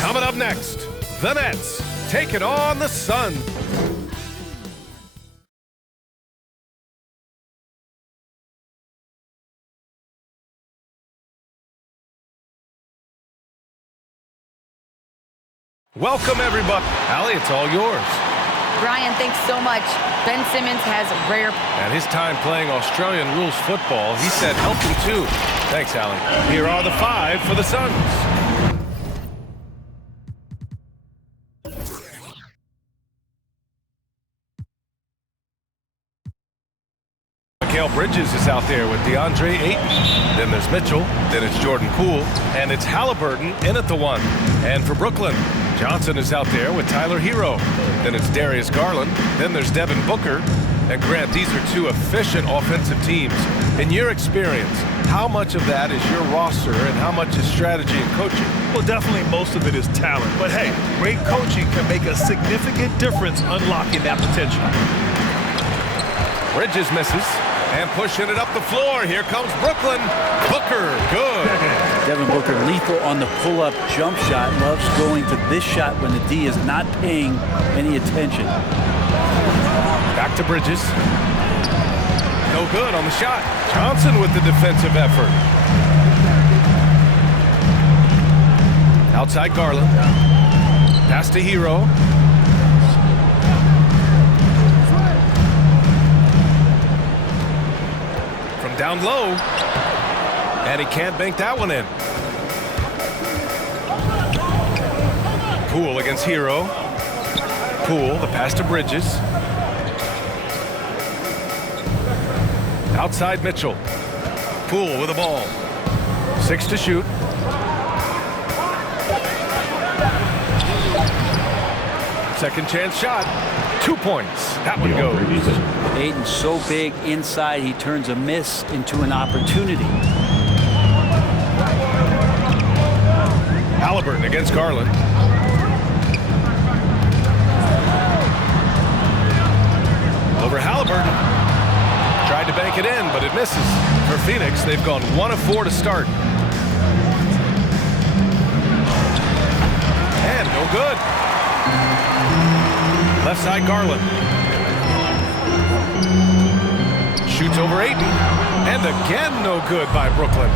Coming up next, the Nets taking on the Suns. Welcome, everybody. Allie, it's all yours. Brian, thanks so much. Ben Simmons has rare. And his time playing Australian rules football, he said help him too. Thanks, Allie. Here are the 5 for the Suns. Bridges is out there with DeAndre Ayton. Then there's Mitchell. Then it's Jordan Poole. And it's Halliburton in at the 1. And for Brooklyn, Johnson is out there with Tyler Hero. Then it's Darius Garland. Then there's Devin Booker. And Grant, these are 2 efficient offensive teams. In your experience, how much of that is your roster and how much is strategy and coaching? Well, definitely most of it is talent. But hey, great coaching can make a significant difference unlocking that potential. Bridges misses. And pushing it up the floor. Here comes Brooklyn. Booker, good. Devin Booker lethal on the pull-up jump shot. Loves going to this shot when the D is not paying any attention. Back to Bridges. No good on the shot. Johnson with the defensive effort. Outside Garland. Pass to Hero. Down low, and he can't bank that one in. Poole against Hero. Poole, the pass to Bridges. Outside Mitchell. Poole with the ball. 6 to shoot. Second chance shot. 2 points. That one goes. Ayton's so big inside, he turns a miss into an opportunity. Halliburton against Garland. Over Halliburton. Tried to bank it in, but it misses. For Phoenix, they've gone 1 of 4 to start. And no good. Left side Garland. Shoots over Ayton. And again no good by Brooklyn.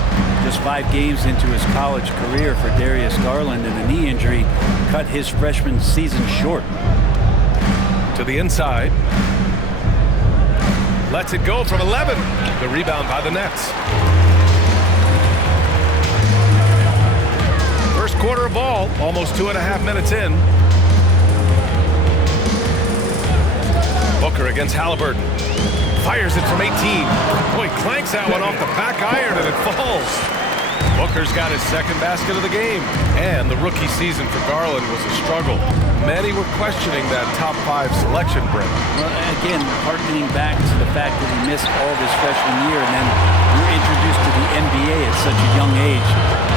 Just 5 games into his college career for Darius Garland, and a knee injury cut his freshman season short. To the inside. Lets it go from 11. The rebound by the Nets. First quarter of ball, almost 2.5 minutes in. Booker against Halliburton. Fires it from 18. Boy, clanks that one off the back iron and it falls. Booker's got his second basket of the game. And the rookie season for Garland was a struggle. Many were questioning that top 5 selection, Brent. Well, again, hearkening back to the fact that he missed all of his freshman year, and then you're introduced to the NBA at such a young age.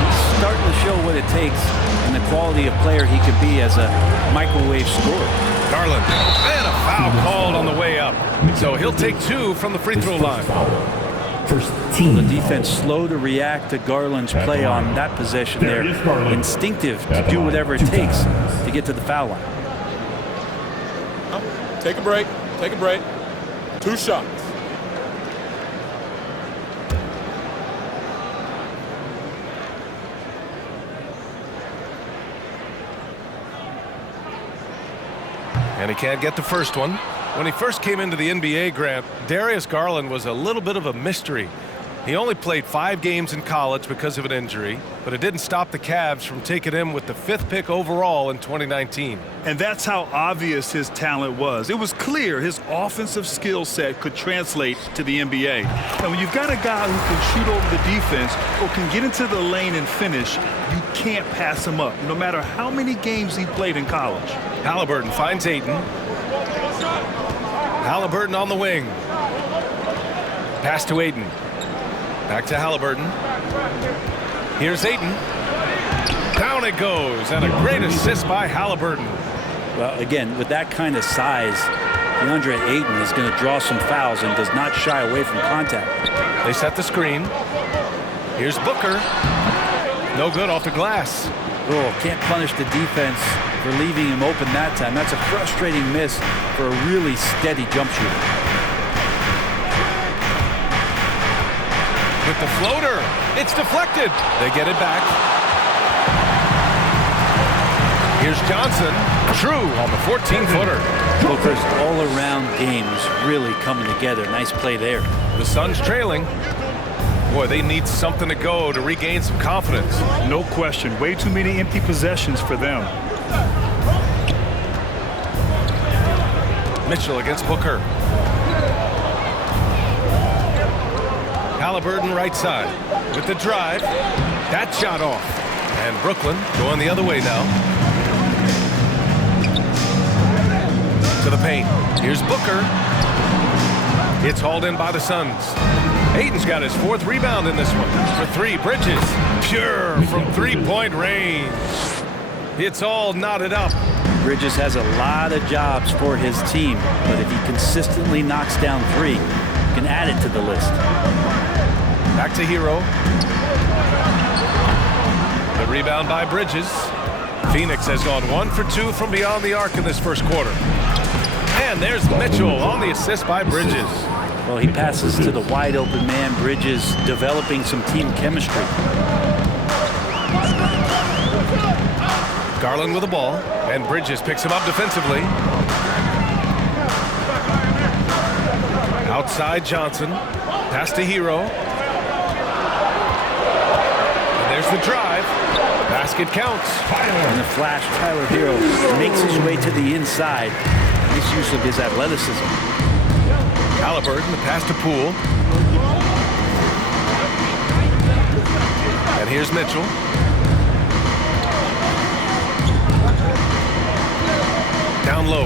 He's starting to show what it takes and the quality of player he could be as a microwave scorer. Garland, and a foul called on the way up. So he'll take 2 from the free throw line. First team. The defense slow to react to Garland's play on that possession there. Instinctive to do whatever it takes to get to the foul line. Take a break. Take a break. 2 shots. And he can't get the first one. When he first came into the NBA, Grant, Darius Garland was a little bit of a mystery. He only played 5 games in college because of an injury, but it didn't stop the Cavs from taking him with the 5th pick overall in 2019. And that's how obvious his talent was. It was clear his offensive skill set could translate to the NBA. And when you've got a guy who can shoot over the defense or can get into the lane and finish, you can't pass him up, no matter how many games he played in college. Halliburton finds Ayton. Halliburton on the wing. Pass to Ayton. Back to Halliburton. Here's Ayton. Down it goes, and a great assist by Halliburton. Well, again, with that kind of size, DeAndre Ayton is going to draw some fouls and does not shy away from contact. They set the screen. Here's Booker. No good off the glass. Oh, can't punish the defense for leaving him open that time. That's a frustrating miss for a really steady jump shooter. With the floater, it's deflected. They get it back. Here's Johnson, true on the 14-footer. Booker's all-around game is really coming together. Nice play there. The Suns trailing. Boy, they need something to go to regain some confidence. No question. Way too many empty possessions for them. Mitchell against Booker. Halliburton right side with the drive. That shot off. And Brooklyn going the other way now. To the paint. Here's Booker. It's hauled in by the Suns. Ayton's got his 4th rebound in this one. For 3, Bridges. Pure from 3-point range. It's all knotted up. Bridges has a lot of jobs for his team, but if he consistently knocks down 3, he can add it to the list. Back to Hero. The rebound by Bridges. Phoenix has gone 1 for 2 from beyond the arc in this first quarter. And there's Mitchell on the assist by Bridges. Well, he passes to the wide open man. Bridges developing some team chemistry. Garland with the ball, and Bridges picks him up defensively. Outside Johnson. Pass to Hero. And there's the drive. Basket counts. In the flash, Tyler Hero makes his way to the inside. His use of his athleticism. Halliburton, the pass to Poole. And here's Mitchell. Down low.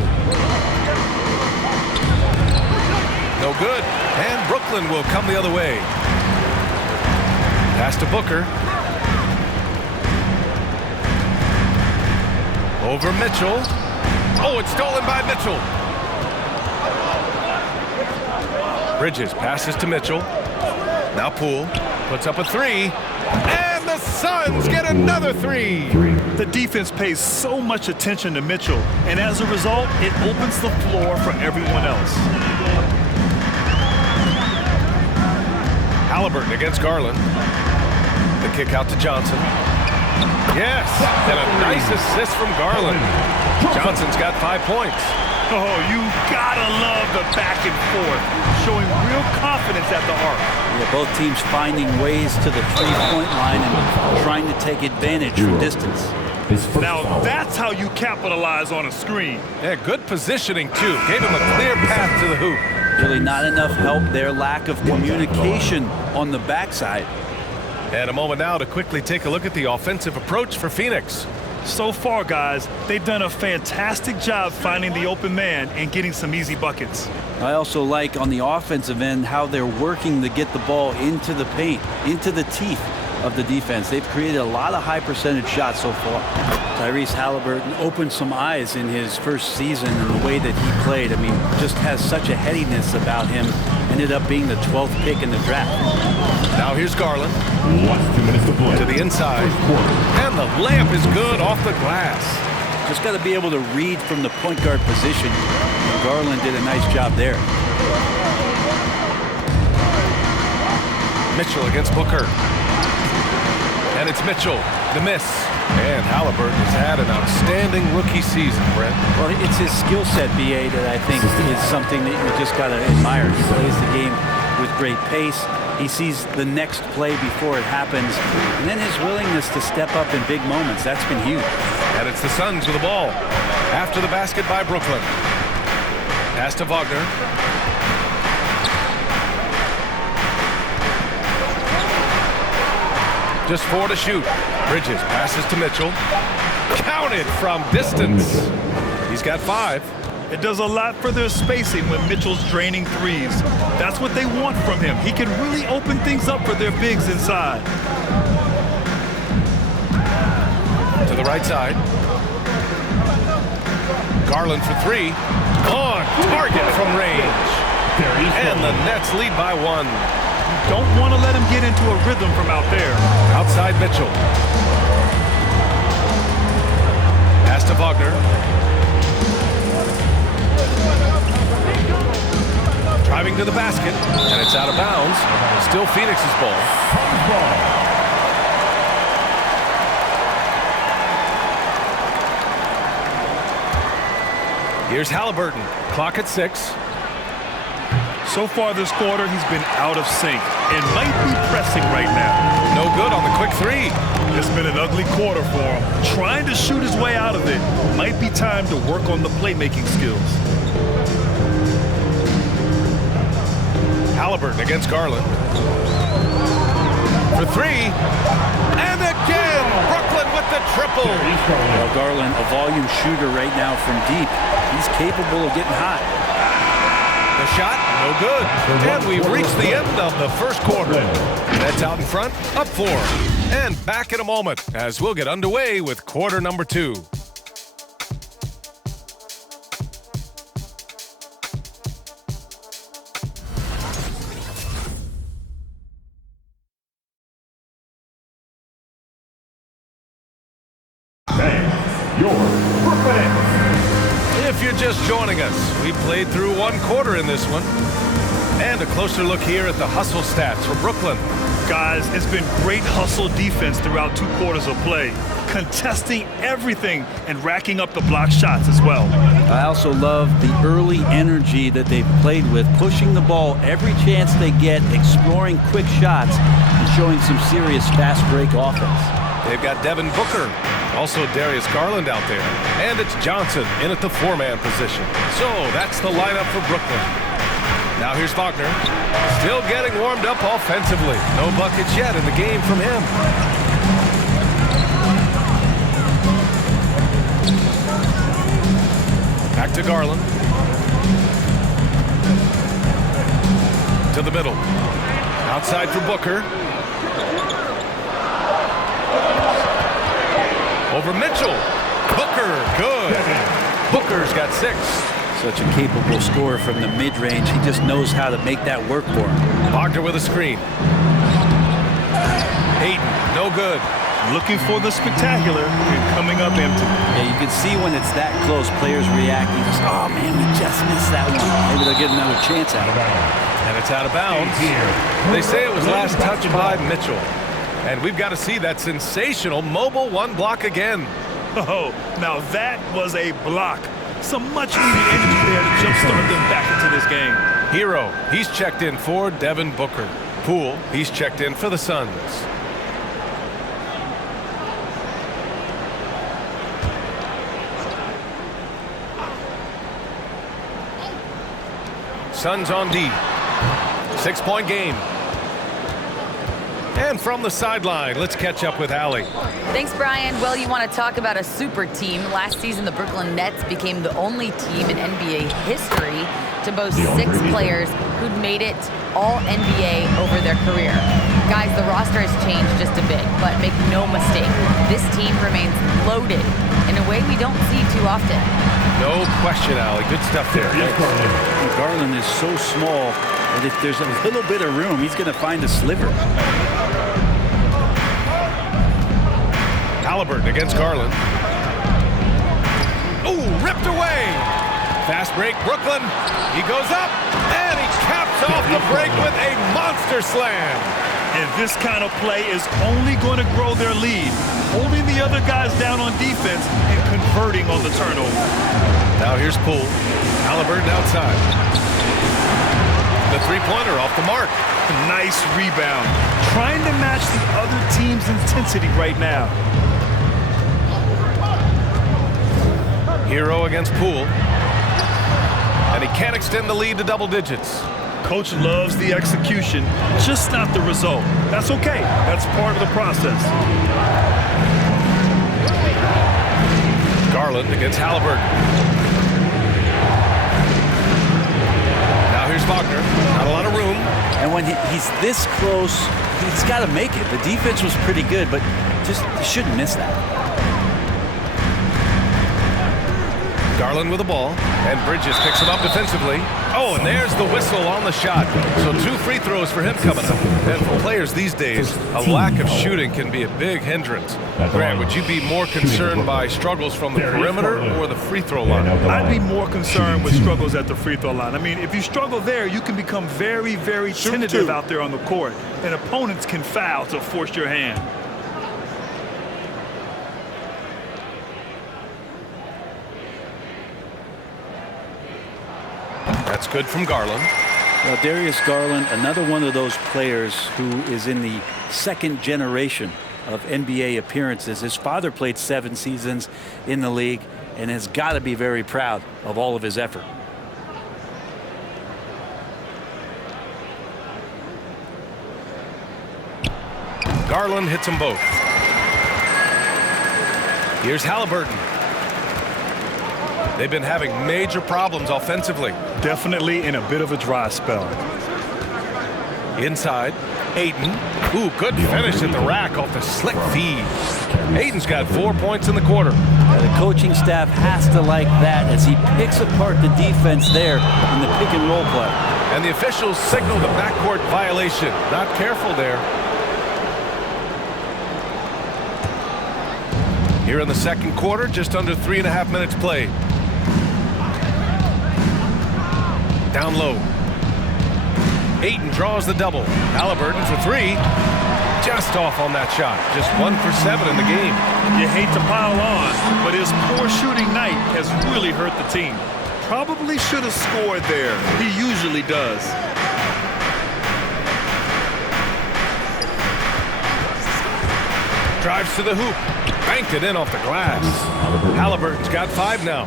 No good. And Brooklyn will come the other way. Pass to Booker. Over Mitchell. Oh, it's stolen by Mitchell. Bridges passes to Mitchell. Now Poole puts up a 3. And the Suns get another 3. The defense pays so much attention to Mitchell, and as a result, it opens the floor for everyone else. Halliburton against Garland. The kick out to Johnson. Yes, and a nice assist from Garland. Johnson's got 5 points. Oh, you gotta love the back and forth, showing real confidence at the arc. Yeah, both teams finding ways to the 3-point line and trying to take advantage from distance. Now that's how you capitalize on a screen. Yeah, good positioning too. Gave him a clear path to the hoop. Really not enough help there. Lack of communication on the backside. And a moment now to quickly take a look at the offensive approach for Phoenix. So far, guys, they've done a fantastic job finding the open man and getting some easy buckets. I also like on the offensive end how they're working to get the ball into the paint, into the teeth of the defense. They've created a lot of high percentage shots so far. Tyrese Halliburton opened some eyes in his first season and the way that he played. I mean, just has such a headiness about him. Ended up being the 12th pick in the draft. Now here's Garland. To the inside. And the layup is good off the glass. Just got to be able to read from the point guard position. Garland did a nice job there. Mitchell against Booker. And it's Mitchell, the miss. And Halliburton has had an outstanding rookie season, Brent. Well, it's his skill set, BA, that I think is something that you just got to admire. He plays the game with great pace. He sees the next play before it happens. And then his willingness to step up in big moments, that's been huge. And it's the Suns with the ball. After the basket by Brooklyn. Pass to Wagner. Just 4 to shoot. Bridges passes to Mitchell. Counted from distance. He's got 5. It does a lot for their spacing when Mitchell's draining threes. That's what they want from him. He can really open things up for their bigs inside. To the right side. Garland for 3. On target from range. And the Nets lead by 1. Don't want to let him get into a rhythm from out there. Outside Mitchell. Pass to Wagner. Driving to the basket, and it's out of bounds. Still Phoenix's ball. Here's Halliburton. Clock at 6. So far this quarter, he's been out of sync and might be pressing right now. No good on the quick 3. It's been an ugly quarter for him. Trying to shoot his way out of it. Might be time to work on the playmaking skills. Halliburton against Garland. For 3. And again, Brooklyn with the triple. Well, Garland, a volume shooter right now from deep. He's capable of getting hot. The shot, no good. And we've reached the end of the first quarter. Nets out in front, up 4. And back in a moment as we'll get underway with quarter number 2. If you're just joining us, we played through 1 quarter in this one. And a closer look here at the hustle stats for Brooklyn. Guys, it's been great hustle defense throughout 2 quarters of play. Contesting everything and racking up the block shots as well. I also love the early energy that they've played with, pushing the ball every chance they get, exploring quick shots, and showing some serious fast break offense. They've got Devin Booker, also Darius Garland out there. And it's Johnson in at the 4-man position. So that's the lineup for Brooklyn. Now here's Wagner. Still getting warmed up offensively. No buckets yet in the game from him. Back to Garland. To the middle. Outside for Booker. Over Mitchell. Booker, good. Booker's got 6. Such a capable scorer from the mid-range. He just knows how to make that work for him. Wagner with a screen. Hayden, no good. Looking for the spectacular and coming up empty. Yeah, you can see when it's that close, players reacting. Just, oh, man, we just missed that one. Maybe they'll get another chance out of it. And it's out of bounds. They say it was last touched by Mitchell. And we've got to see that sensational mobile 1 block again. Oh, now that was a block. Some much-needed energy there to jumpstart them back into this game. Hero, he's checked in for Devin Booker. Poole, he's checked in for the Suns. Suns on D. 6-point game. And from the sideline, let's catch up with Allie. Thanks, Brian. Well, you want to talk about a super team. Last season, the Brooklyn Nets became the only team in NBA history to boast 6 players who'd made it all NBA over their career. Guys, the roster has changed just a bit, but make no mistake, this team remains loaded in a way we don't see too often. No question, Allie. Good stuff there. Garland is so small that if there's a little bit of room, he's going to find a sliver. Halliburton against Garland. Ooh, ripped away. Fast break, Brooklyn. He goes up, and he caps off the break with a monster slam. And this kind of play is only going to grow their lead, holding the other guys down on defense and converting on the turnover. Now here's Poole. Halliburton outside. The 3-pointer off the mark. Nice rebound. Trying to match the other team's intensity right now. Hero against Poole. And he can't extend the lead to double digits. Coach loves the execution, just not the result. That's okay. That's part of the process. Garland against Halliburton. Now here's Wagner. Not a lot of room. And when he's this close, he's got to make it. The defense was pretty good, but just shouldn't miss that. Garland with the ball, and Bridges picks him up defensively. Oh, and there's the whistle on the shot. So 2 free throws for him coming up. And for players these days, a lack of shooting can be a big hindrance. Grant, would you be more concerned by struggles from the perimeter or the free throw line? I'd be more concerned with struggles at the free throw line. I mean, if you struggle there, you can become very, very tentative out there on the court, and opponents can foul to force your hand. That's good from Garland. Well, Darius Garland, another one of those players who is in the second generation of NBA appearances. His father played 7 seasons in the league and has got to be very proud of all of his effort. Garland hits them both. Here's Halliburton. They've been having major problems offensively. Definitely in a bit of a dry spell. Inside, Ayton. Ooh, good finish at the rack off the slick feed. Ayton's got 4 points in the quarter. The coaching staff has to like that as he picks apart the defense there in the pick and roll play. And the officials signal the backcourt violation. Not careful there. Here in the second quarter, just under 3.5 minutes played. Down low. Ayton draws the double. Halliburton for 3. Just off on that shot. Just 1 for 7 in the game. You hate to pile on, but his poor shooting night has really hurt the team. Probably should have scored there. He usually does. Drives to the hoop. Banked it in off the glass. Halliburton's got 5 now.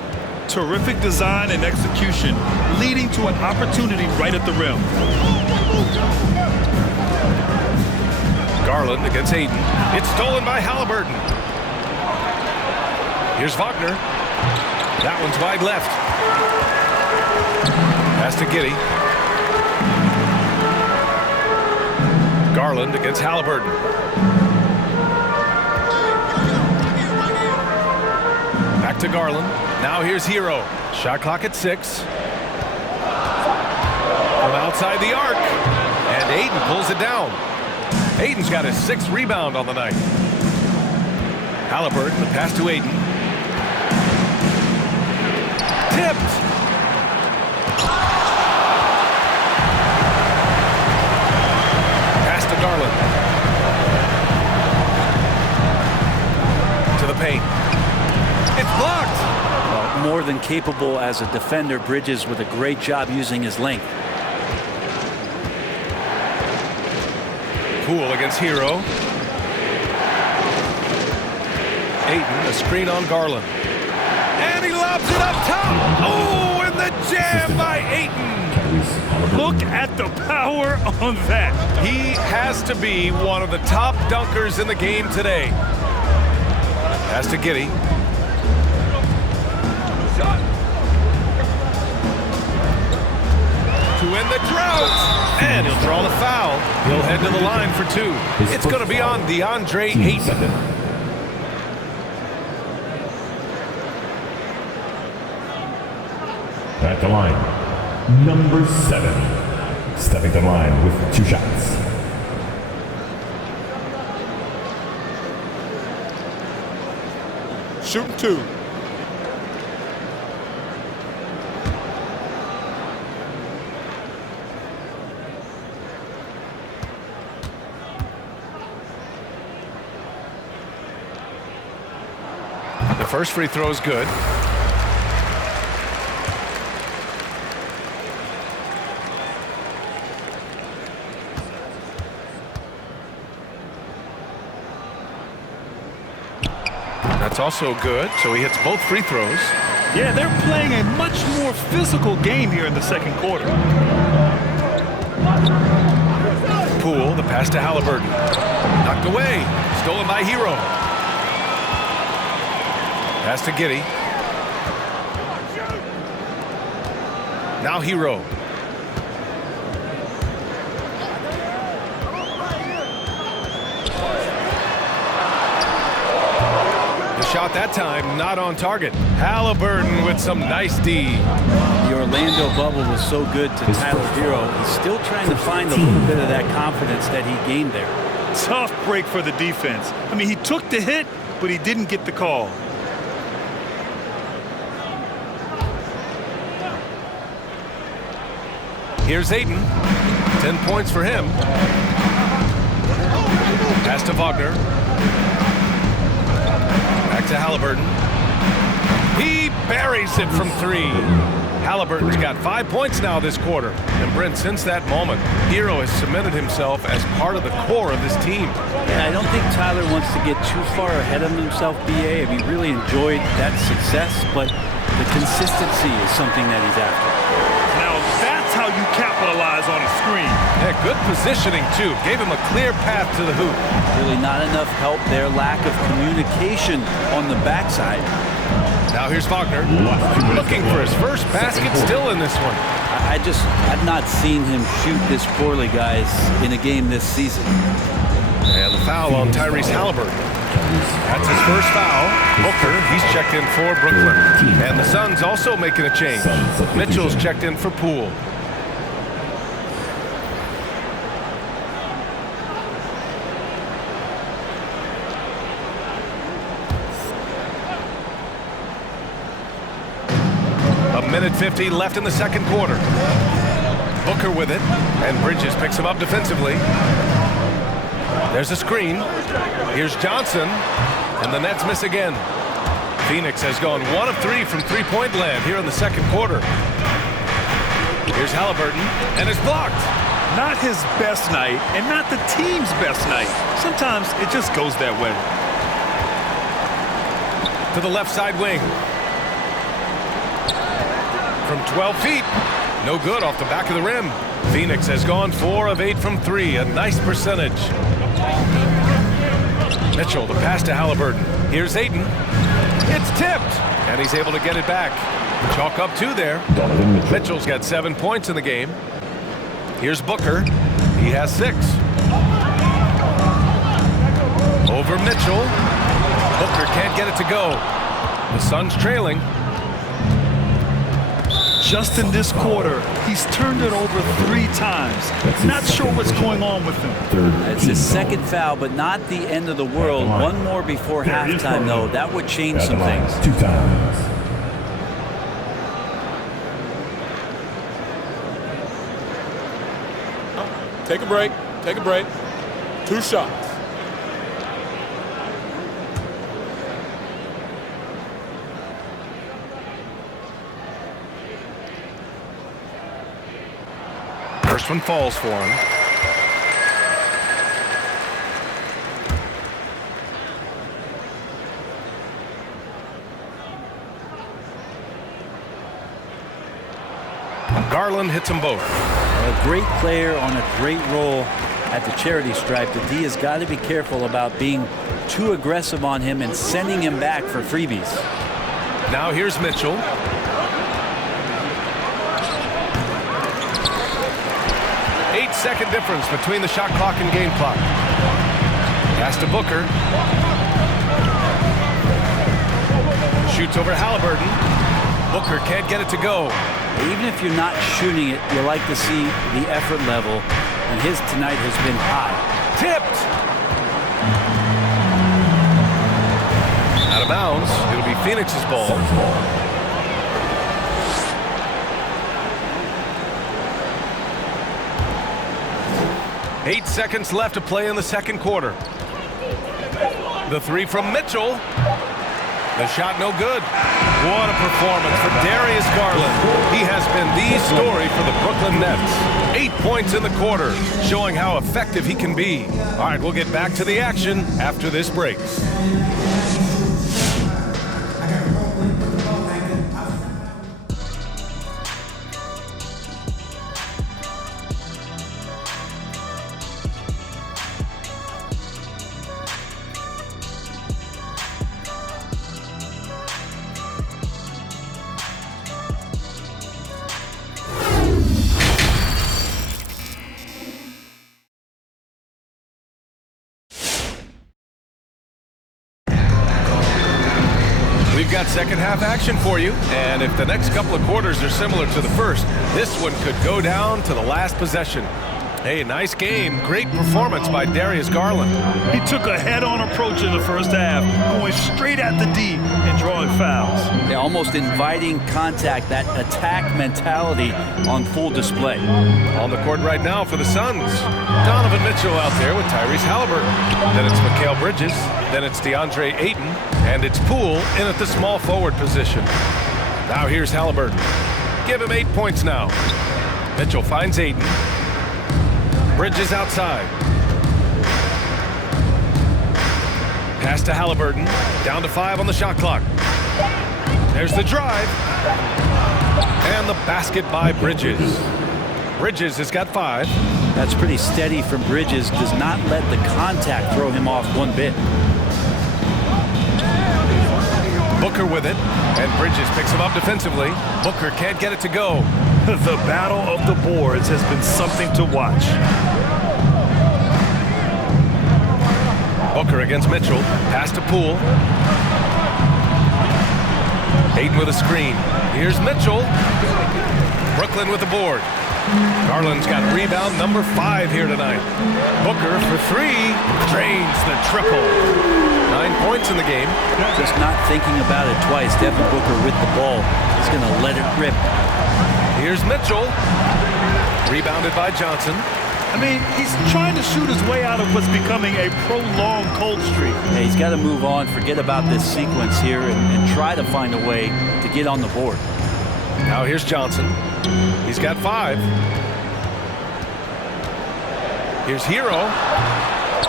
Terrific design and execution, leading to an opportunity right at the rim. Garland against Ayton. It's stolen by Halliburton. Here's Wagner. That one's wide left. Pass to Giddey. Garland against Halliburton. Back to Garland. Now here's Hero. Shot clock at 6. From outside the arc. And Ayton pulls it down. Ayton's got his 6th rebound on the night. Halliburton, the pass to Ayton. Tipped. Pass to Garland. To the paint. It's blocked. Well, more than capable as a defender. Bridges with a great job using his length. Poole against Hero. Ayton, a screen on Garland. And he lobs it up top. Oh, and the jam by Ayton. Look at the power on that. He has to be one of the top dunkers in the game today. Pass to Giddey. To end the drought. And he'll draw the foul. He'll head to the line for 2. It's going to be on DeAndre Ayton. At the line, number 7. Stepping to the line with 2 shots. Shooting 2. The first free throw is good. That's also good, so he hits both free throws. Yeah, they're playing a much more physical game here in the second quarter. Poole, the pass to Halliburton. Knocked away. Stolen by Hero. Pass to Giddey. Now Hero. The shot that time, not on target. Halliburton with some nice D. The Orlando bubble was so good to Tyler Hero. He's still trying to find a little bit of that confidence that he gained there. Tough break for the defense. I mean, he took the hit, but he didn't get the call. Here's Ayton. 10 points for him. Pass to Wagner. Back to Halliburton. He buries it from 3. Halliburton's got 5 points now this quarter. And Brent, since that moment, Hero has cemented himself as part of the core of this team. And I don't think Tyler wants to get too far ahead of himself, BA. I mean, really enjoyed that success, but the consistency is something that he's after. Now that's how you capitalize on a screen. Yeah, good positioning, too. Gave him a clear path to the hoop. Really not enough help there. Lack of communication on the backside. Now here's Wagner. Looking for his first basket still in this one. I've not seen him shoot this poorly, guys, in a game this season. And the foul on Tyrese Halliburton. That's his first foul. Booker, he's checked in for Brooklyn. And the Suns also making a change. Mitchell's checked in for Poole. Minute 50 left in the second quarter. Booker with it, and Bridges picks him up defensively. There's a screen. Here's Johnson, and the Nets miss again. Phoenix has gone 1 of 3 from three-point land here in the second quarter. Here's Halliburton, and it's blocked. Not his best night, and not the team's best night. Sometimes it just goes that way. To the left side wing. From 12 feet. No good off the back of the rim. Phoenix has gone 4 of 8 from 3. A nice percentage. Mitchell, the pass to Halliburton. Here's Ayton. It's tipped. And he's able to get it back. Chalk up 2 there. Mitchell's got 7 points in the game. Here's Booker. He has 6. Over Mitchell. Booker can't get it to go. The Suns trailing. Just in this quarter, he's turned it over 3 times. Not sure what's going on with him. It's his second foul, but not the end of the world. One more before halftime, though. That would change some things. 2 times. Take a break. Take a break. 2 shots. First one falls for him. Garland hits them both. A great player on a great role at the charity stripe. The D has got to be careful about being too aggressive on him and sending him back for freebies. Now here's Mitchell. Second difference between the shot clock and game clock. Pass to Booker. Shoots over Halliburton. Booker can't get it to go. Even if you're not shooting it, you like to see the effort level, and his tonight has been high. Tipped. Out of bounds. It'll be Phoenix's ball. 8 seconds left to play in the second quarter. The 3 from Mitchell. The shot no good. What a performance for Darius Garland. He has been the story for the Brooklyn Nets. 8 points in the quarter, showing how effective he can be. All right, we'll get back to the action after this break. we've got second half action for you. And if the next couple of quarters are similar to the first, this one could go down to the last possession. Hey, nice game. Great performance by Darius Garland. He took a head-on approach in the first half, going straight at the D and drawing fouls. They're almost inviting contact, that attack mentality on full display. On the court right now for the Suns, Donovan Mitchell out there with Tyrese Halliburton. Then it's Mikal Bridges. Then it's DeAndre Ayton. And it's Poole in at the small forward position. Now here's Halliburton. Give him 8 points now. Mitchell finds Ayton. Bridges outside. Pass to Halliburton. Down to 5 on the shot clock. There's the drive. And the basket by Bridges. Bridges has got 5. That's pretty steady from Bridges. Does not let the contact throw him off one bit. Booker with it. And Bridges picks him up defensively. Booker can't get it to go. The battle of the boards has been something to watch. Booker against Mitchell. Pass to Poole. Ayton with a screen. Here's Mitchell. Brooklyn with the board. Garland's got rebound number 5 here tonight. Booker for 3. Drains the triple. 9 points in the game. Just not thinking about it twice. Devin Booker with the ball. He's going to let it rip. Here's Mitchell. Rebounded by Johnson. I mean, he's trying to shoot his way out of what's becoming a prolonged cold streak. Yeah, he's got to move on, forget about this sequence here, and try to find a way to get on the board. Now here's Johnson. He's got 5. Here's Hero.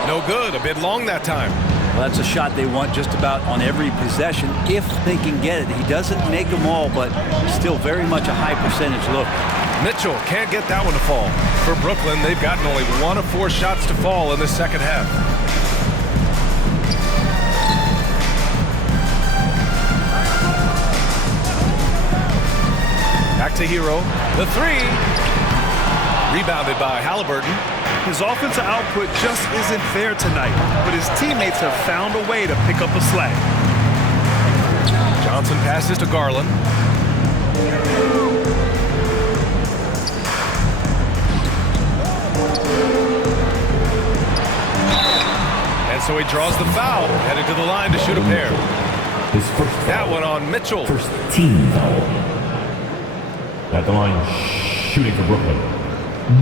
No good. A bit long that time. Well, that's a shot they want just about on every possession if they can get it. He doesn't make them all, but still very much a high percentage look. Mitchell can't get that one to fall. For Brooklyn, they've gotten only 1 of 4 shots to fall in the second half. Back to Hero. The 3. Rebounded by Halliburton. His offensive output just isn't there tonight, but his teammates have found a way to pick up the slack. Johnson passes to Garland. And so he draws the foul, headed to the line to shoot a pair. His first foul. That one on Mitchell. First team foul. At the line, shooting for Brooklyn,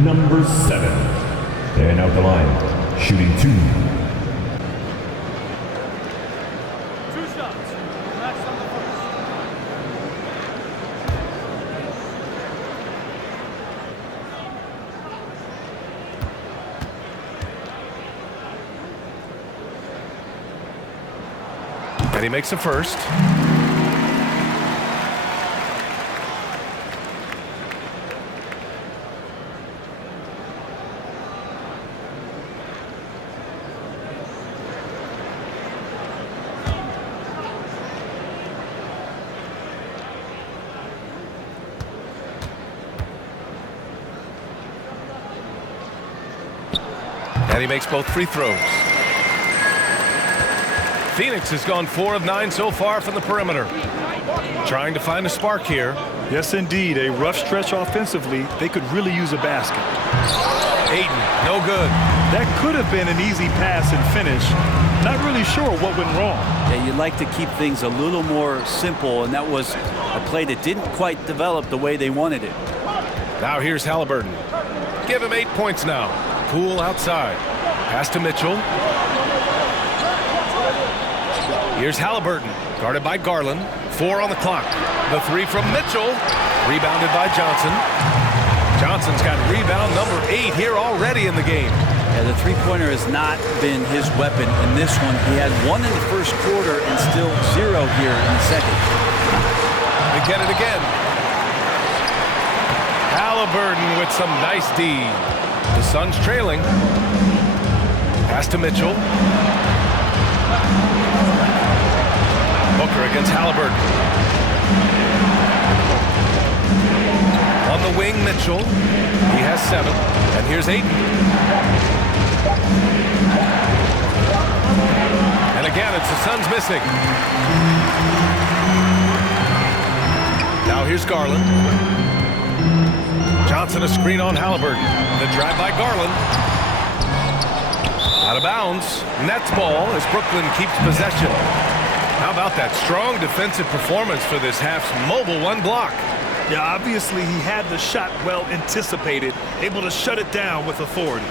number 7. And out the line, shooting 2. 2 shots. That's on the first. And he makes the first. And he makes both free throws. Phoenix has gone 4 of 9 so far from the perimeter. Trying to find a spark here. Yes, indeed. A rough stretch offensively. They could really use a basket. Ayton, no good. That could have been an easy pass and finish. Not really sure what went wrong. Yeah, you'd like to keep things a little more simple, and that was a play that didn't quite develop the way they wanted it. Now here's Halliburton. Give him 8 points now. Poole outside. Pass to Mitchell. Here's Halliburton, guarded by Garland. 4 on the clock. The 3 from Mitchell. Rebounded by Johnson. Johnson's got rebound number 8 here already in the game. Yeah, the three-pointer has not been his weapon in this one. He had 1 in the first quarter and still 0 here in the second. They get it again. Halliburton with some nice D. The Suns trailing. Pass to Mitchell. Booker against Halliburton. On the wing, Mitchell. He has 7. And here's Ayton. And again, it's the Suns missing. Now here's Garland. Johnson a screen on Halliburton. The drive by Garland. Out of bounds. Nets ball as Brooklyn keeps possession. How about that strong defensive performance for this half's mobile one block? Yeah, obviously he had the shot well anticipated, able to shut it down with authority.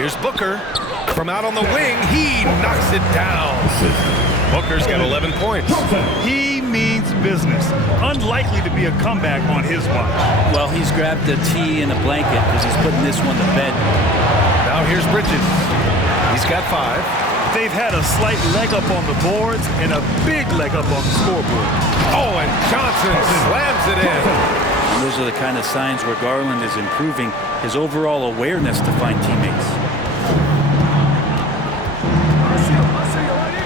Here's Booker. From out on the wing, he knocks it down. Booker's got 11 points. He means business. Unlikely to be a comeback on his watch. Well, he's grabbed a tee and a blanket because he's putting this one to bed. Now here's Bridges. He's got 5. They've had a slight leg up on the boards and a big leg up on the scoreboard. Oh, and Johnson slams it in. And those are the kind of signs where Garland is improving his overall awareness to find teammates.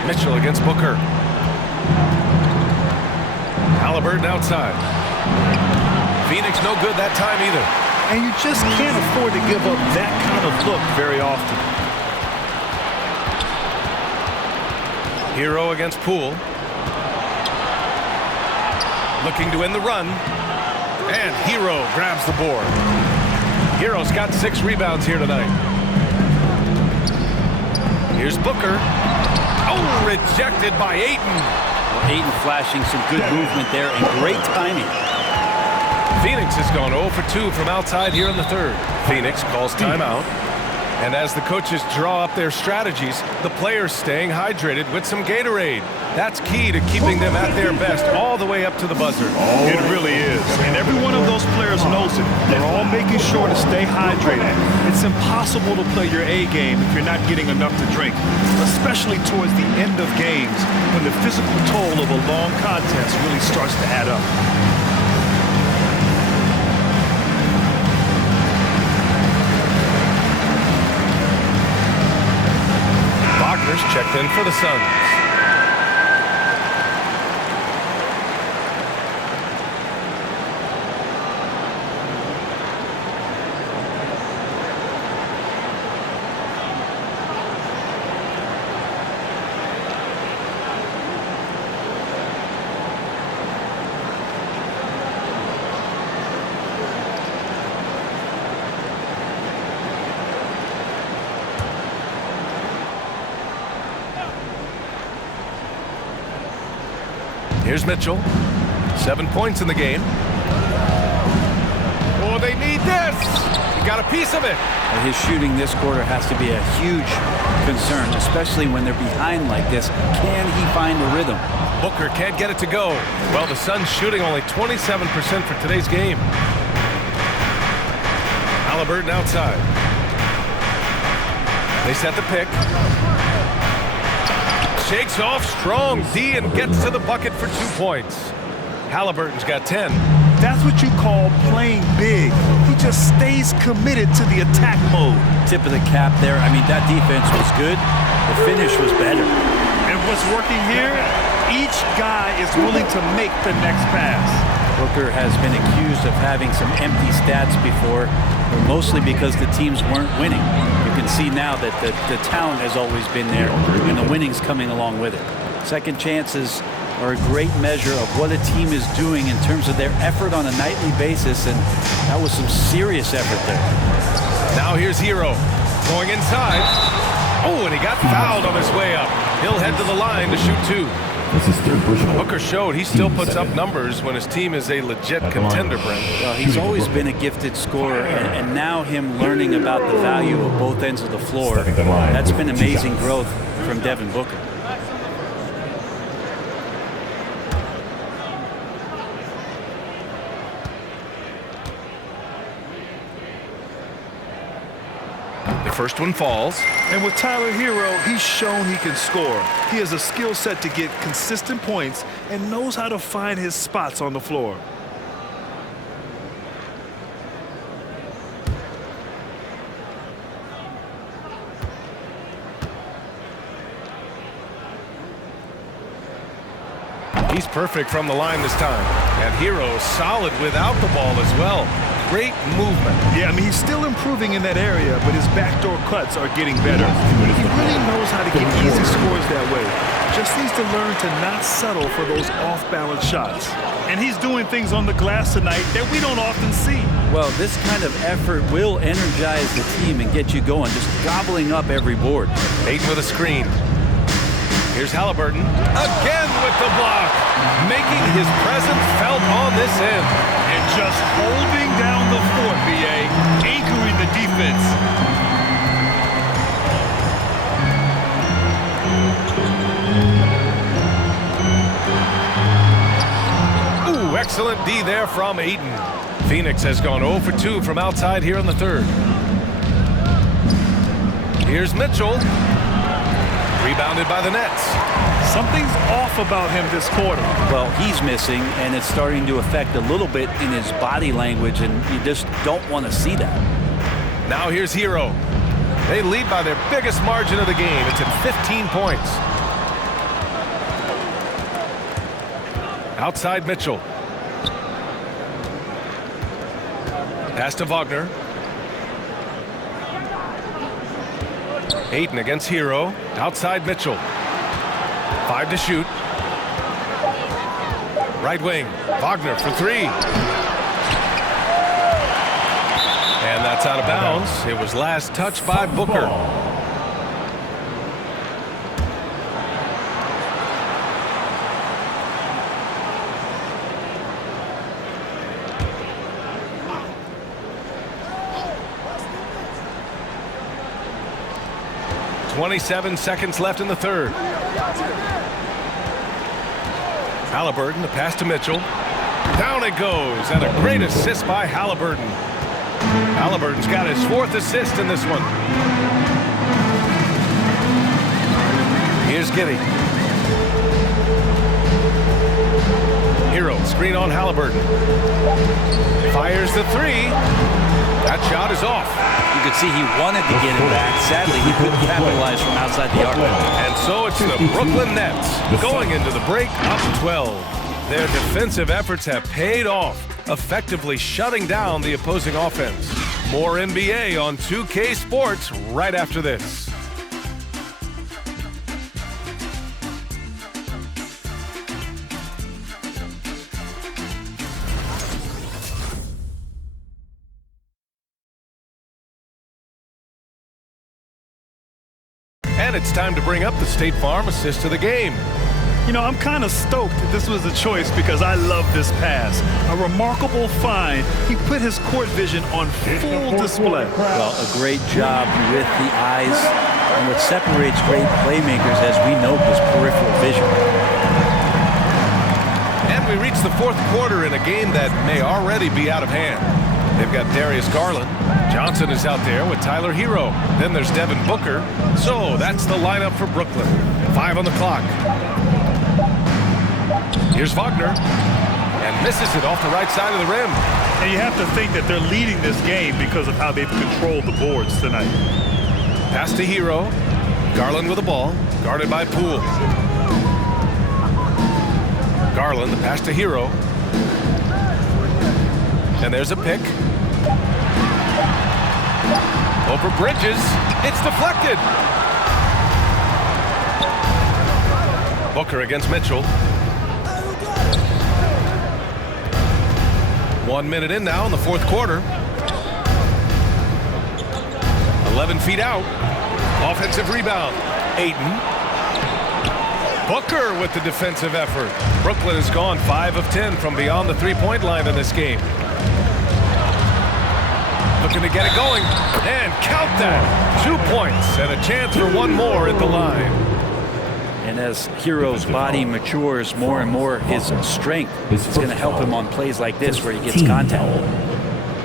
Mitchell against Booker. Halliburton outside. Phoenix no good that time either. And you just can't afford to give up that kind of look very often. Hero against Poole. Looking to end the run. And Hero grabs the board. Hero's got 6 rebounds here tonight. Here's Booker. Oh, rejected by Ayton. Ayton flashing some good movement there and great timing. Phoenix has gone 0 for 2 from outside here in the third. Phoenix calls timeout. And as the coaches draw up their strategies, the players staying hydrated with some Gatorade. That's key to keeping them at their best all the way up to the buzzer. It really is. And every one of those players knows it. They're all making sure to stay hydrated. It's impossible to play your A game if you're not getting enough to drink, especially towards the end of games when the physical toll of a long contest really starts to add up. Wagner's checked in for the Suns. Here's Mitchell. 7 points in the game. Oh, they need this. He got a piece of it. His shooting this quarter has to be a huge concern, especially when they're behind like this. Can he find a rhythm? Booker can't get it to go. Well, the Suns shooting only 27% for today's game. Halliburton outside. They set the pick. Shakes off strong D and gets to the bucket for 2 points. Halliburton's got 10. That's what you call playing big. He just stays committed to the attack mode. Tip of the cap there. I mean, that defense was good. The finish was better. And what's working here? Each guy is willing to make the next pass. Booker has been accused of having some empty stats before, but mostly because the teams weren't winning. You can see now that the talent has always been there, and the winning's coming along with it. Second chances are a great measure of what a team is doing in terms of their effort on a nightly basis, and that was some serious effort there. Now here's Hero going inside. Oh, and he got fouled on his way up. He'll head to the line to shoot 2. That's his third personal. Booker showed he still puts up numbers when his team is a legit contender, Brent. Well, he's always been a gifted scorer, and now him learning about the value of both ends of the floor, that's been amazing growth from Devin Booker. The first one falls. And with Tyler Hero, he's shown he can score. He has a skill set to get consistent points and knows how to find his spots on the floor. He's perfect from the line this time. And Hero solid without the ball as well. Great movement. Yeah, I mean, he's still improving in that area, but his backdoor cuts are getting better. He really knows how to get easy scores that way. Just needs to learn to not settle for those off-balance shots. And he's doing things on the glass tonight that we don't often see. Well, this kind of effort will energize the team and get you going, just gobbling up every board. Ayton with a screen. Here's Halliburton again with the block, making his presence felt on this end. And just holding down the fort, B.A., anchoring the defense. Ooh, excellent D there from Ayton. Phoenix has gone 0 for 2 from outside here in the third. Here's Mitchell. Rebounded by the Nets. Something's off about him this quarter. Well, he's missing, and it's starting to affect a little bit in his body language, and you just don't want to see that. Now here's Hero. They lead by their biggest margin of the game. It's at 15 points. Outside Mitchell. Pass to Wagner. Ayton against Hero. Outside Mitchell. 5 to shoot. Right wing. Wagner for 3. And that's out of bounds. It was last touched by Booker. .27 seconds left in the third. Halliburton, the pass to Mitchell. Down it goes, and a great assist by Halliburton. Halliburton's got his 4th assist in this one. Here's Giddey. Hero, screen on Halliburton. Fires the 3. That shot is off. You could see he wanted to get it back. Sadly, he couldn't capitalize from outside the arc. And so it's the Brooklyn Nets going into the break up 12. Their defensive efforts have paid off, effectively shutting down the opposing offense. More NBA on 2K Sports right after this. And it's time to bring up the State Farm assist of the game. You know, I'm kind of stoked this was a choice because I love this pass. A remarkable find. He put his court vision on full display. Well, a great job with the eyes. And what separates great playmakers, as we know, is peripheral vision. And we reach the 4th quarter in a game that may already be out of hand. They've got Darius Garland. Johnson is out there with Tyler Hero. Then there's Devin Booker. So that's the lineup for Brooklyn. 5 on the clock. Here's Wagner. And misses it off the right side of the rim. And you have to think that they're leading this game because of how they've controlled the boards tonight. Pass to Hero. Garland with the ball. Guarded by Poole. Garland, the pass to Hero. And there's a pick. Over Bridges. It's deflected. Booker against Mitchell. 1 minute in now in the 4th quarter. 11 feet out. Offensive rebound. Ayton. Booker with the defensive effort. Brooklyn has gone 5 of 10 from beyond the 3-point line in this game. Looking to get it going. And count that. 2 points and a chance for 1 more at the line. And as Hero's body matures more and more, his strength is going to help him on plays like this where he gets contact.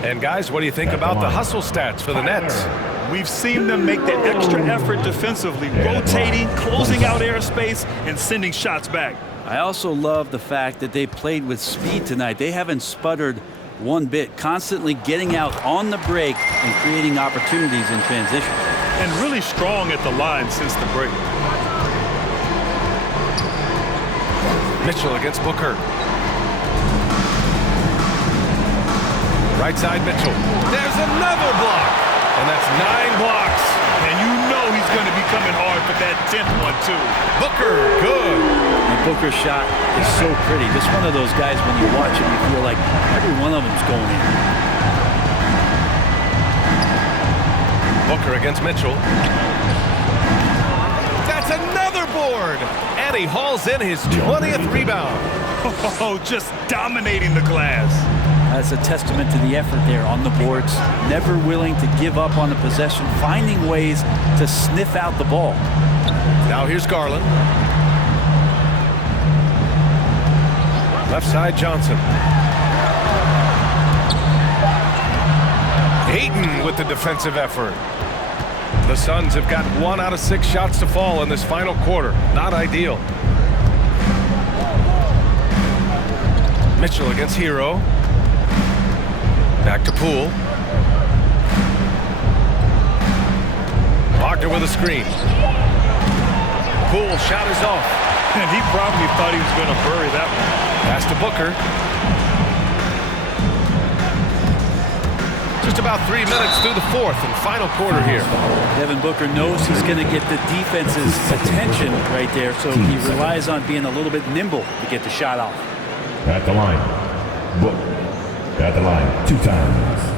And guys, what do you think about the hustle stats for the Nets? We've seen them make that extra effort defensively, rotating, closing out airspace, and sending shots back. I also love the fact that they played with speed tonight. They haven't sputtered one bit, constantly getting out on the break and creating opportunities in transition. And really strong at the line since the break. Mitchell against Booker. Right side Mitchell. There's another block. And that's 9 blocks. And you know he's going to be coming hard for that 10th one, too. Booker, good. And Booker's shot is so pretty. Just one of those guys, when you watch him, you feel like every one of them's going in. Booker against Mitchell. That's another board. And he hauls in his 20th rebound. Oh, just dominating the glass. That's a testament to the effort there on the boards. Never willing to give up on the possession, finding ways to sniff out the ball. Now here's Garland. Left side Johnson. Ayton with the defensive effort. The Suns have got 1 out of 6 shots to fall in this final quarter. Not ideal. Mitchell against Hero. Back to Poole. Wagner with a screen. Poole shot is off. And he probably thought he was going to bury that one. Pass to Booker. Just about 3 minutes through the 4th and final quarter here. Devin Booker knows he's going to get the defense's attention right there, so he relies on being a little bit nimble to get the shot off. At the line. Book. At the line 2 times.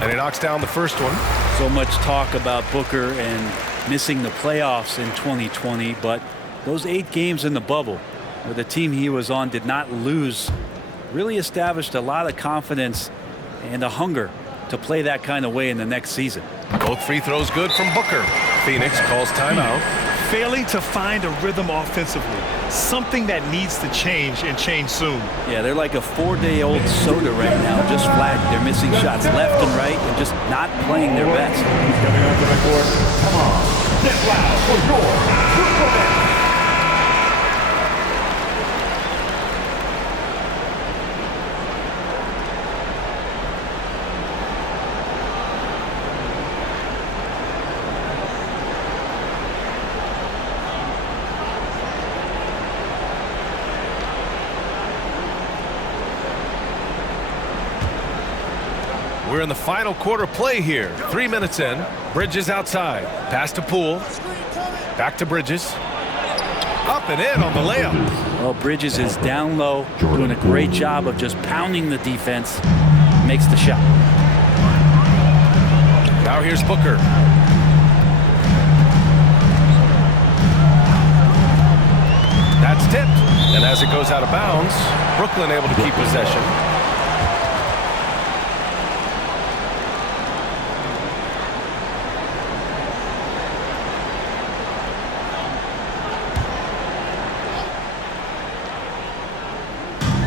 And he knocks down the first one. So much talk about Booker and missing the playoffs in 2020, but those 8 games in the bubble where the team he was on did not lose really established a lot of confidence and a hunger to play that kind of way in the next season. Both free throws good from Booker. Phoenix calls timeout. Failing to find a rhythm offensively. Something that needs to change and change soon. Yeah, they're like a 4-day-old soda right now, just flat. They're missing shots left and right and just not playing their best. Coming onto the court. Come on. Get loud for your Brooklyn. We're in the final quarter play here. 3 minutes in. Bridges outside. Pass to Poole. Back to Bridges. Up and in on the layup. Well, Bridges is down low, doing a great job of just pounding the defense. Makes the shot. Now here's Booker. That's tipped. And as it goes out of bounds, Brooklyn able to keep possession.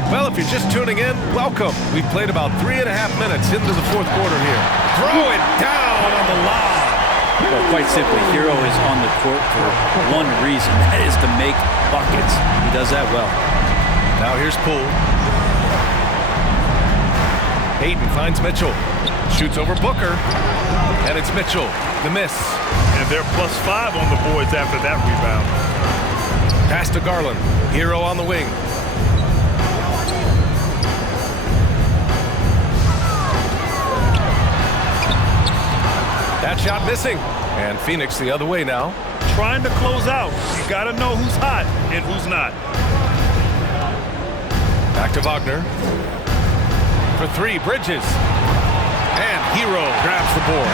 Well, if you're just tuning in, welcome. We've played about 3.5 minutes into the 4th quarter here. Throw it down on the lob. Well, quite simply, Hero is on the court for one reason. That is to make buckets. He does that well. Now here's Poole. Ayton finds Mitchell. Shoots over Booker. And it's Mitchell. The miss. And they're +5 on the boards after that rebound. Pass to Garland. Hero on the wing. That shot missing. And Phoenix the other way now. Trying to close out. You got to know who's hot and who's not. Back to Wagner. For 3, Bridges. And Hero grabs the board.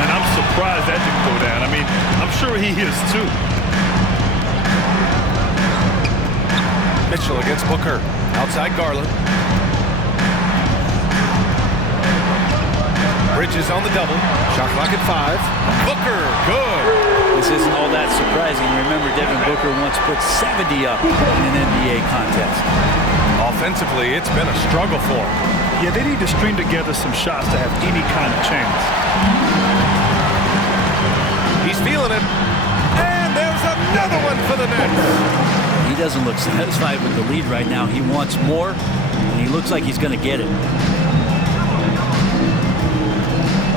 And I'm surprised that didn't go down. I mean, I'm sure he is too. Mitchell against Booker. Outside Garland. Bridges on the double. Shot clock at 5. Booker, good. This isn't all that surprising. Remember, Devin Booker once put 70 up in an NBA contest. Offensively, it's been a struggle for him. Yeah, they need to string together some shots to have any kind of chance. He's feeling it. And there's another one for the Nets. He doesn't look satisfied with the lead right now. He wants more, and he looks like he's going to get it.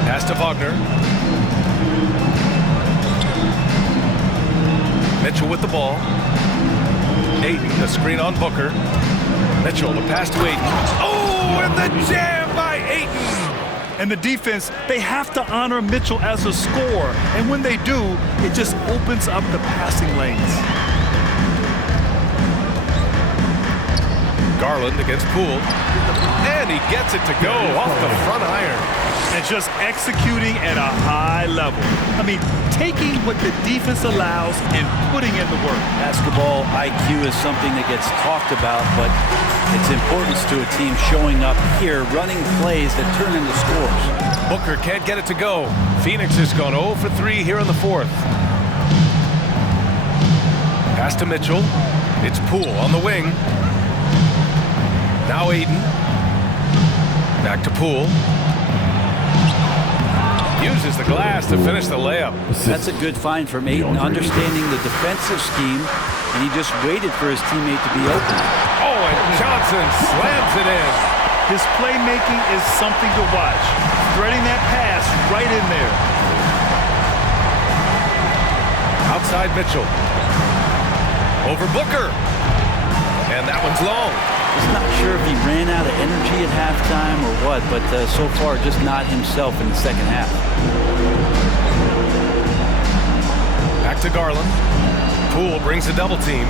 Pass to Wagner. Mitchell with the ball. Ayton, the screen on Booker. Mitchell, the pass to Ayton. Oh, and the jam by Ayton! And the defense, they have to honor Mitchell as a scorer. And when they do, it just opens up the passing lanes. Garland against Poole. And he gets it to go off the front iron. And just executing at a high level. I mean, taking what the defense allows and putting in the work. Basketball IQ is something that gets talked about, but its importance to a team showing up here, running plays that turn into scores. Booker can't get it to go. Phoenix has gone 0 for 3 here in the fourth. Pass to Mitchell. It's Poole on the wing. Now Ayton. Back to Poole. Uses the glass to finish the layup. That's a good find from Ayton, understanding the defensive scheme, and he just waited for his teammate to be open. Oh, and Johnson slams it in. His playmaking is something to watch. Threading that pass right in there. Outside Mitchell. Over Booker. And that one's long. He's not sure if he ran out of energy at halftime or what, but so far just not himself in the second half. Back to Garland. Poole brings a double team.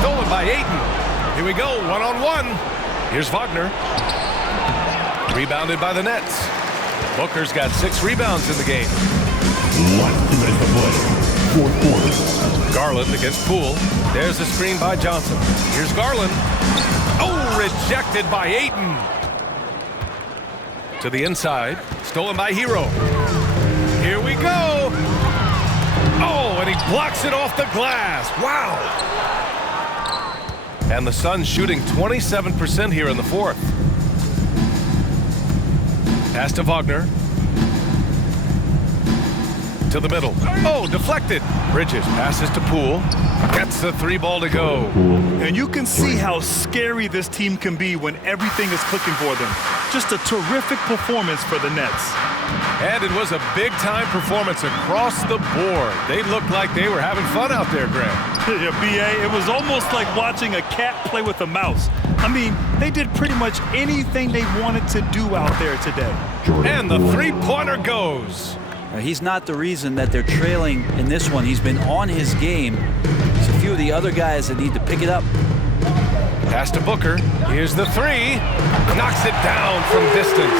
Stolen by Ayton. Here we go, one-on-one. Here's Wagner. Rebounded by the Nets. Booker's got 6 rebounds in the game. 1 minute to play. Fourth quarter. Garland against Poole. There's a screen by Johnson. Here's Garland. Oh, rejected by Ayton. To the inside. Stolen by Hero. Here we go. Oh, and he blocks it off the glass. Wow. And the Suns shooting 27% here in the fourth. Pass to Wagner. To the middle. Oh, deflected. Bridges passes to Poole. Gets the 3 ball to go. And you can see how scary this team can be when everything is clicking for them. Just a terrific performance for the Nets. And it was a big-time performance across the board. They looked like they were having fun out there, Graham. Yeah, B.A., it was almost like watching a cat play with a mouse. I mean, they did pretty much anything they wanted to do out there today. And the 3-pointer goes. He's not the reason that they're trailing in this one. He's been on his game. There's a few of the other guys that need to pick it up. Pass to Booker. Here's the 3. Knocks it down from distance.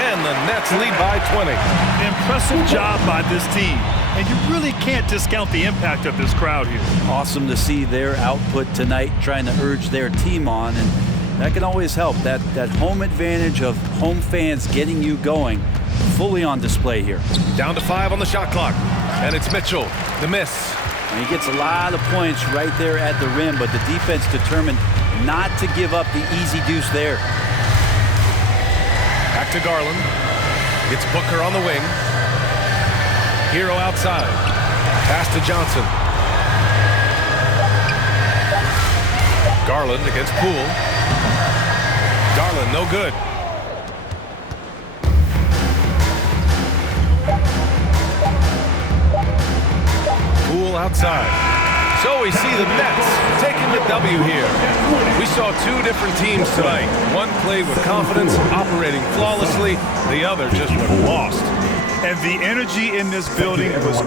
And the Nets lead by 20. Impressive job by this team. And you really can't discount the impact of this crowd here. Awesome to see their output tonight, trying to urge their team on. And that can always help. That home advantage of home fans getting you going. Fully on display here. Down to 5 on the shot clock. And it's Mitchell. The miss. And he gets a lot of points right there at the rim, but the defense determined not to give up the easy deuce there. Back to Garland. It's Booker on the wing. Hero outside. Pass to Johnson. Garland against Poole. Garland, no good. Poole outside. So we see the Nets taking the W here. We saw 2 different teams tonight. One played with confidence, operating flawlessly. The other just went lost. And the energy in this building was